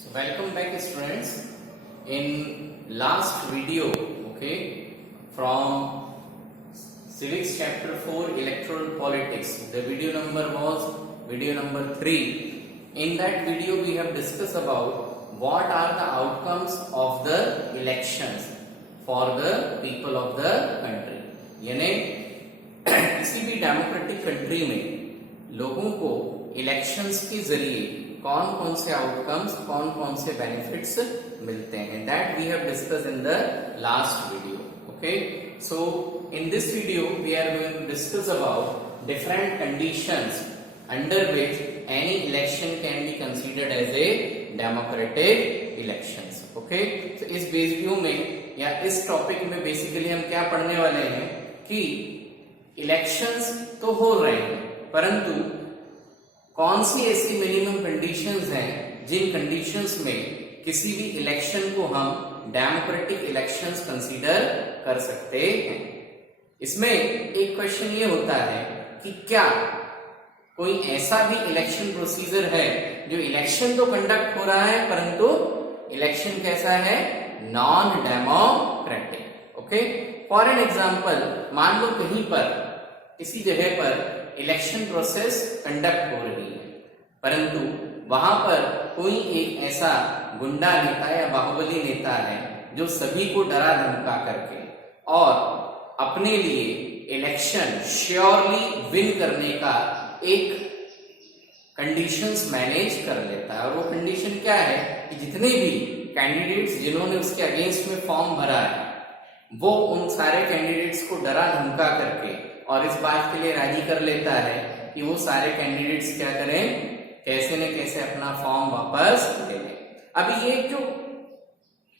So welcome back students. In last video, okay, from civics chapter 4 electoral politics, the video number was video number 3. In that video we have discussed about what are the outcomes of the elections for the people of the country. यानी किसी भी democratic country में लोगों को elections के जरिए कौन कौन से आउटकम्स, कौन कौन से बेनिफिट्स मिलते हैं, that we have discuss in the last video. Okay, so in this video we are going to discuss about different conditions under which any election can be considered as a democratic elections. Okay, तो इस video में या इस topic में basically हम क्या पढ़ने वाले हैं कि इलेक्शंस तो हो रहे हैं, परंतु कौन सी ऐसी मिनिमम कंडीशंस हैं जिन कंडीशंस में किसी भी इलेक्शन को हम डेमोक्रेटिक इलेक्शंस कंसीडर कर सकते हैं. इसमें एक क्वेश्चन ये होता है कि क्या कोई ऐसा भी इलेक्शन प्रोसीजर है जो इलेक्शन तो कंडक्ट हो रहा है परंतु इलेक्शन कैसा है, non democratic. Okay, for an example, मान लो कहीं पर किसी जगह पर इलेक्शन प्रोसेस कंडक्ट हो रही है परंतु वहां पर कोई एक ऐसा गुंडा नेता या बाहुबली नेता है जो सभी को डरा धमका करके और अपने लिए इलेक्शन श्योरली विन करने का एक कंडीशंस मैनेज कर लेता है. और वो कंडीशन क्या है कि जितने भी कैंडिडेट्स जिन्होंने उसके अगेंस्ट में फॉर्म भरा है वो उन सारे कैंडिडेट्स को डरा धमका करके और इस बात के लिए राजी कर लेता है कि वो सारे कैंडिडेट्स क्या करें, कैसे न कैसे अपना फॉर्म वापस ले लें. अभी ये जो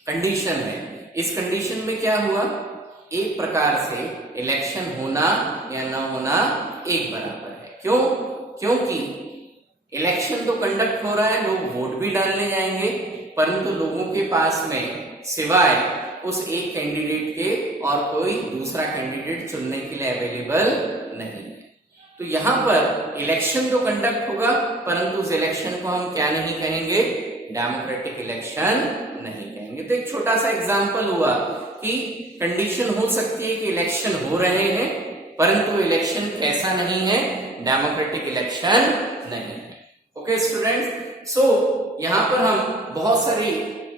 कंडीशन है, इस कंडीशन में क्या हुआ, एक प्रकार से इलेक्शन होना या न होना एक बराबर है. क्यों? क्योंकि इलेक्शन तो कंडक्ट हो रहा है, लोग वोट भी डालने जाएंगे परंतु लोगों के पास में सिवाय उस एक कैंडिडेट के और कोई दूसरा कैंडिडेट चुनने के लिए अवेलेबल नहीं है. तो यहां पर इलेक्शन तो कंडक्ट होगा परंतु उस इलेक्शन को हम क्या नहीं कहेंगे, डेमोक्रेटिक इलेक्शन नहीं कहेंगे. तो एक छोटा सा एग्जांपल हुआ कि कंडीशन हो सकती है कि इलेक्शन हो रहे हैं परंतु इलेक्शन कैसा नहीं है, डेमोक्रेटिक इलेक्शन नहीं है. ओके स्टूडेंट्स, सो यहां पर हम बहुत सारी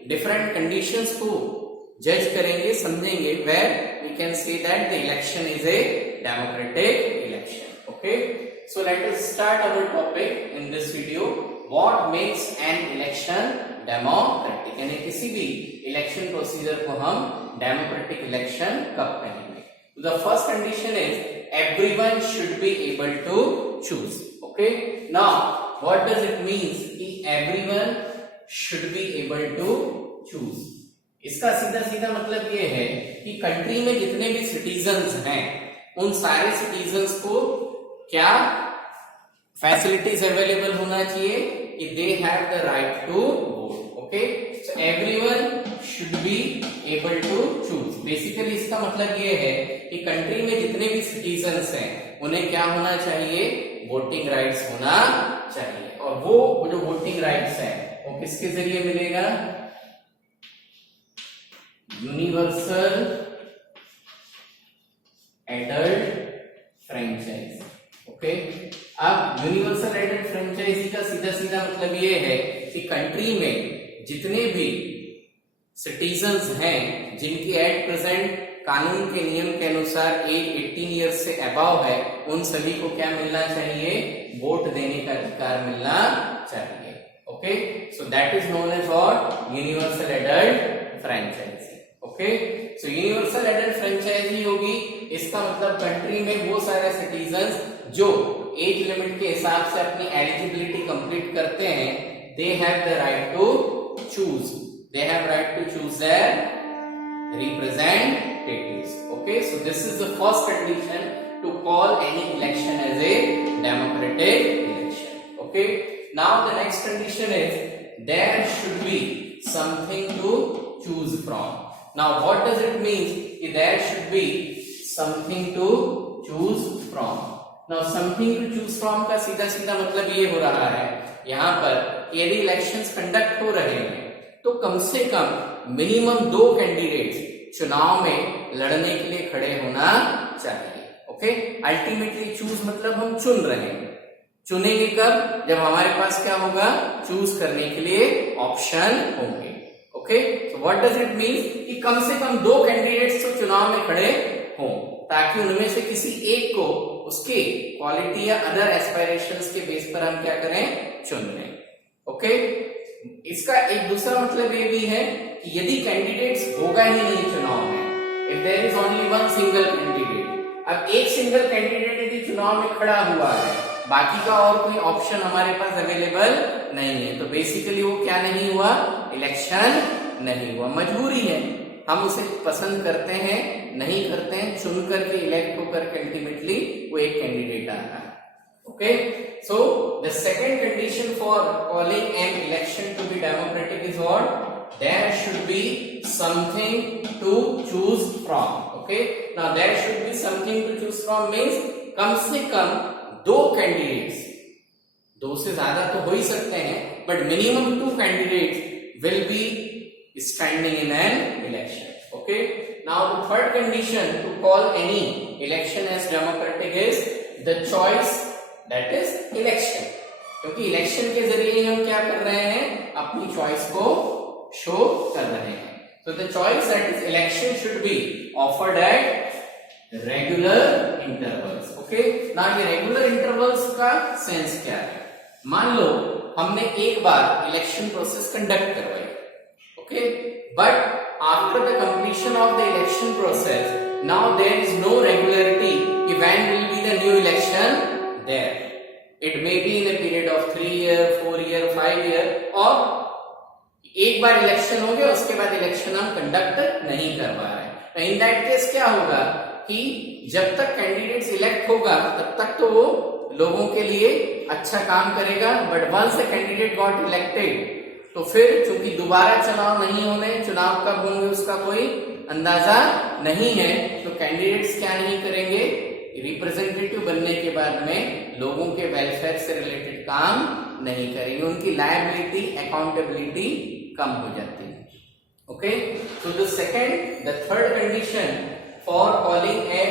डिफरेंट कंडीशंस को जज करेंगे, समझेंगे, where we can say that the election is a democratic election. Okay, so let us start our topic in this video. What makes an election democratic? यानी किसी भी इलेक्शन प्रोसीजर को हम डेमोक्रेटिक इलेक्शन कब कहेंगे. The first condition is everyone should be able to choose. Okay, now what does it means कि everyone should be able to choose? इसका सीधा सीधा मतलब ये है कि कंट्री में जितने भी सिटीजन्स हैं उन सारे सिटीजन्स को क्या फैसिलिटीज अवेलेबल होना चाहिए कि they have the right to vote. Okay, so everyone should be able to choose. Basically इसका मतलब ये है कि कंट्री में जितने भी सिटीजन्स हैं उन्हें क्या होना चाहिए, वोटिंग राइट्स होना चाहिए. और वो जो वोटिंग राइट्स है वो किसके जरिए मिलेगा, यूनिवर्सल एडल्ट फ्रेंचाइज. ओके, अब यूनिवर्सल एडल्ट फ्रेंचाइजी का सीधा सीधा मतलब ये है कि कंट्री में जितने भी सिटीजन्स हैं जिनकी एट प्रेजेंट कानून के नियम के अनुसार एज 18 ईयर्स से अबव है उन सभी को क्या मिलना चाहिए, वोट देने का अधिकार मिलना चाहिए. Okay, so that is known as what, universal adult franchise. Okay, so universal adult franchise होगी, इसका मतलब कंट्री में वो सारे सिटीजन्स जो एज लिमिट के हिसाब से अपनी एलिजिबिलिटी कंप्लीट करते हैं, they have the right to choose, they have right to choose their representatives. Okay, so this is the first condition to call any election as a democratic election. Okay, now the next condition is there should be something to choose from. Now what does it mean कि there should be something to choose from. Now something to choose from का सीधा सीधा मतलब ये हो रहा है यहाँ पर यदि इलेक्शंस कंडक्ट हो रहे हैं तो कम से कम मिनिमम 2 कैंडिडेट्स चुनाव में लड़ने के लिए खड़े होना चाहिए। ओके, अल्टीमेटली चूज मतलब हम चुन रहे हैं, चुनेंगे कब? जब हमारे पास क्या होगा, चूज करने के लिए ऑप्शन होंगे। Okay, so what does it mean कि कम से कम 2 कैंडिडेट्स तो चुनाव में खड़े हों, ताकि उनमें से किसी एक को उसके क्वालिटी या अदर एस्पायरेशंस के बेस पर हम क्या करें, चुन लें। ओके, इसका एक दूसरा मतलब ये भी है कि यदि कैंडिडेट्स होगा ही नहीं चुनाव में, if there is only one single candidate, अब एक सिंगल कैंडिडेट यदि चुनाव में खड़ा हुआ है, बाकी का और कोई ऑप्शन हमारे पास अवेलेबल नहीं है, तो बेसिकली वो क्या नहीं हुआ, इलेक्शन नहीं हुआ, मजबूरी है, हम उसे पसंद करते हैं नहीं करते हैं, चुन करके इलेक्ट होकर के अल्टीमेटली वो एक कैंडिडेट आ रहा है। Okay, so the second condition for calling an election to be democratic is what? There should be something to choose from. Okay, now there should be something to choose from means कम से कम 2 candidates, 2 से ज्यादा तो हो ही सकते हैं, but minimum 2 candidates will be standing in an election. Okay, now the third condition to call any election as democratic is the choice, that is election, क्योंकि election के जरिए हम क्या कर रहे हैं, अपनी चॉइस को शो कर रहे हैं। So the choice that is election should be offered at regular intervals. Okay, now ये regular intervals का सेंस क्या है? मान लो हमने एक बार इलेक्शन प्रोसेस कंडक्ट करवाई, okay, but after the completion of the election process, now there is no regularity कि when will be the new election there. It may be in a period of 3 year, 4 year, 5 year, और एक बार election हो गया उसके बाद election हम conduct नहीं कर पा रहे। इन दैट केस क्या होगा कि जब तक कैंडिडेट्स इलेक्ट होगा तब तक तो वो लोगों के लिए अच्छा काम करेगा, but once the candidate got elected तो फिर चूंकि दोबारा चुनाव नहीं होने, चुनाव कब होंगे उसका कोई अंदाजा नहीं है, तो कैंडिडेट्स क्या नहीं करेंगे, रिप्रेजेंटेटिव बनने के बाद में लोगों के वेलफेयर से रिलेटेड काम नहीं करेंगे, उनकी लायबिलिटी, अकाउंटेबिलिटी कम हो जाती है। Okay, so the third condition for calling a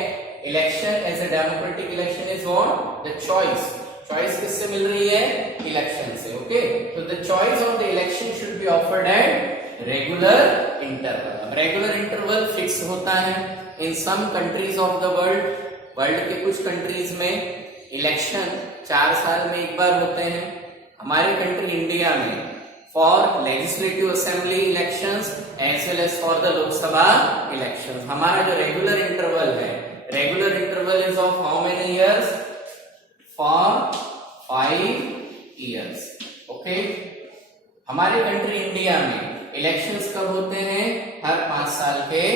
election as a democratic election is what, the choice. Choice किससे मिल रही है, इलेक्शन से। ओके, तो the choice of the election should be offered at regular interval. Regular interval fix होता है in some countries of the world, world के कुछ कंट्रीज में इलेक्शन 4 साल में एक बार होते हैं। हमारे कंट्री इंडिया में for legislative assembly elections as well as for the Lok Sabha elections हमारा जो रेगुलर इंटरवल है, regular interval is of how many years, for 5 years. Okay, हमारे कंट्री इंडिया में इलेक्शंस कब होते हैं, हर 5 साल के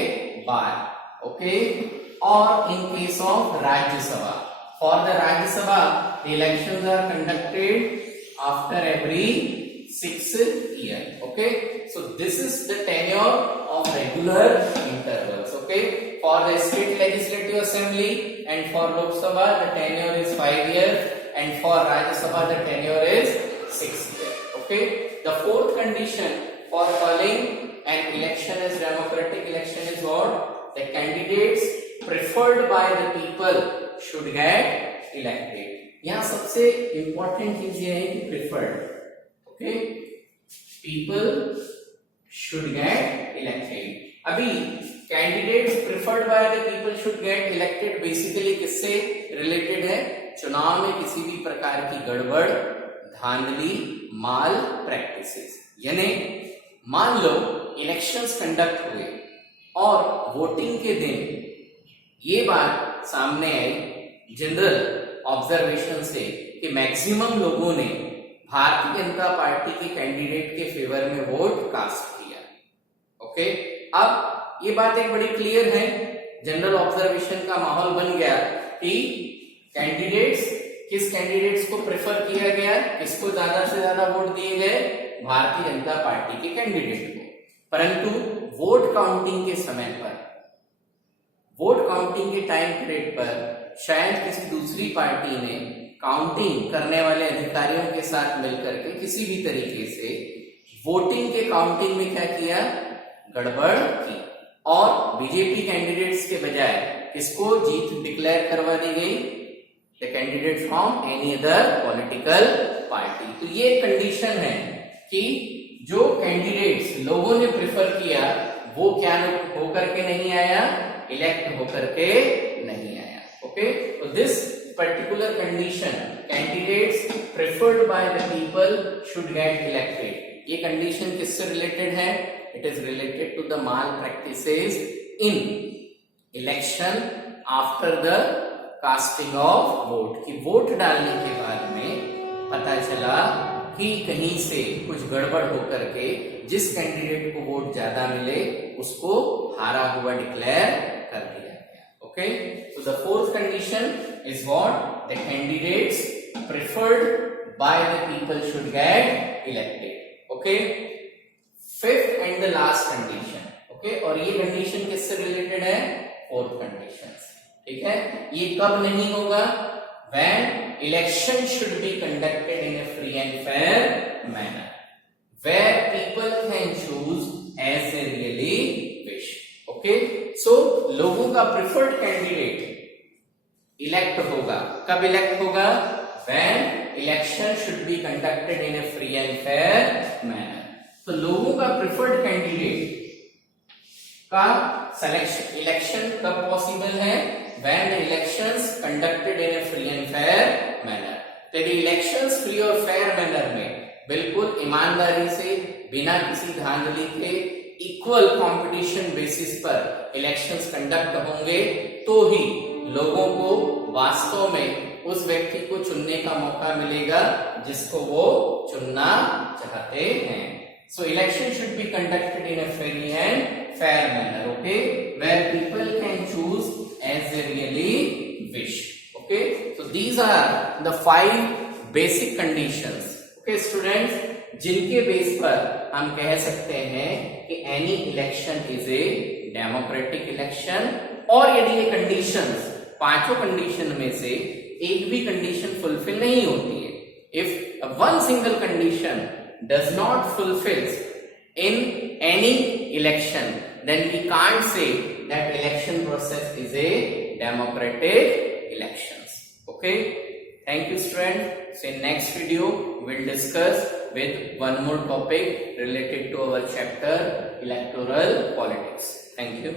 बाद। ओके, और in case of Rajya Sabha, for the Rajya Sabha the elections are conducted after every 6 years. Okay, so this is the tenure of regular intervals. Okay, for the state legislative assembly and for Lok Sabha the tenure is 5 years and for Rajya Sabha the tenure is 6 years. Okay, the fourth condition for calling an election as democratic election is what, the candidates preferred by the people should get elected. यहाँ सबसे important चीज ये है कि preferred. Okay, people should get elected. अभी candidates preferred by the people should get elected basically किससे related है, चुनाव में किसी भी प्रकार की गड़बड़, धांधली, माल प्रैक्टिसेस। यानी मान लो इलेक्शंस कंडक्ट हुए और वोटिंग के दिन ये बात सामने आई जनरल ऑब्जर्वेशन से कि मैक्सिमम लोगों ने भारतीय जनता पार्टी के कैंडिडेट के फेवर में वोट कास्ट किया। ओके, अब ये बात एक बड़ी क्लियर है, जनरल ऑब्जर्वेशन का माहौल बन गया कि कैंडिडेट्स, किस कैंडिडेट्स को प्रेफर किया गया, किसको ज्यादा से ज्यादा वोट दिए गए, भारतीय जनता पार्टी के कैंडिडेट को। परंतु वोट काउंटिंग के समय पर, वोट काउंटिंग के टाइम पीरियड पर शायद किसी दूसरी पार्टी ने काउंटिंग करने वाले अधिकारियों के साथ मिलकर के किसी भी तरीके से वोटिंग के काउंटिंग में क्या किया, गड़बड़ की, और बीजेपी कैंडिडेट्स के बजाय किसको जीत डिक्लेयर करवा दी गई, the candidate from any other political party. तो ये कंडीशन है कि जो कैंडिडेट्स लोगों ने प्रेफर किया वो क्या होकर के नहीं आया, इलेक्ट होकर के नहीं आया। ओके, तो this particular condition, candidates preferred by the people should get elected, ये condition किससे related है, it is related to the malpractices in election after the casting of vote, कि वोट डालने के बाद में पता चला कि कहीं से कुछ गड़बड़ होकर के जिस कैंडिडेट को वोट ज्यादा मिले उसको हारा हुआ डिक्लेयर कर दिया गया। Okay, so the fourth condition is what, the candidates preferred by the people should get elected. Okay, fifth and the last condition. Okay, और ये condition किससे related है, fourth condition। ठीक है, ये कब नहीं होगा, when election should be conducted in a free and fair manner, where people can choose as they really wish. Okay, so लोगों का preferred candidate इलेक्ट होगा, कब इलेक्ट होगा, when election should be conducted in a free and fair manner। तो लोगों का preferred candidate का selection, election कब पॉसिबल है, when the elections conducted in a free and fair manner। तो यदि इलेक्शंस फ्री और फेयर मैनर में बिल्कुल ईमानदारी से बिना किसी धांधली के इक्वल कंपटीशन बेसिस पर इलेक्शंस कंडक्ट होंगे तो ही लोगों को वास्तव में उस व्यक्ति को चुनने का मौका मिलेगा जिसको वो चुनना चाहते हैं। So election should be conducted in a free and fair manner, okay, where people can choose as they really wish. Okay, so these are the 5 basic conditions, okay students, जिनके बेस पर हम कह सकते हैं कि any election is a democratic election. और यदि ये कंडीशंस, पांचों कंडीशन में से एक भी कंडीशन फुलफिल नहीं होती है, if one single condition does not fulfils in any election, then we can't say that election process is a democratic elections. Okay, thank you students. So in next video we'll discuss with one more topic related to our chapter electoral politics. Thank you.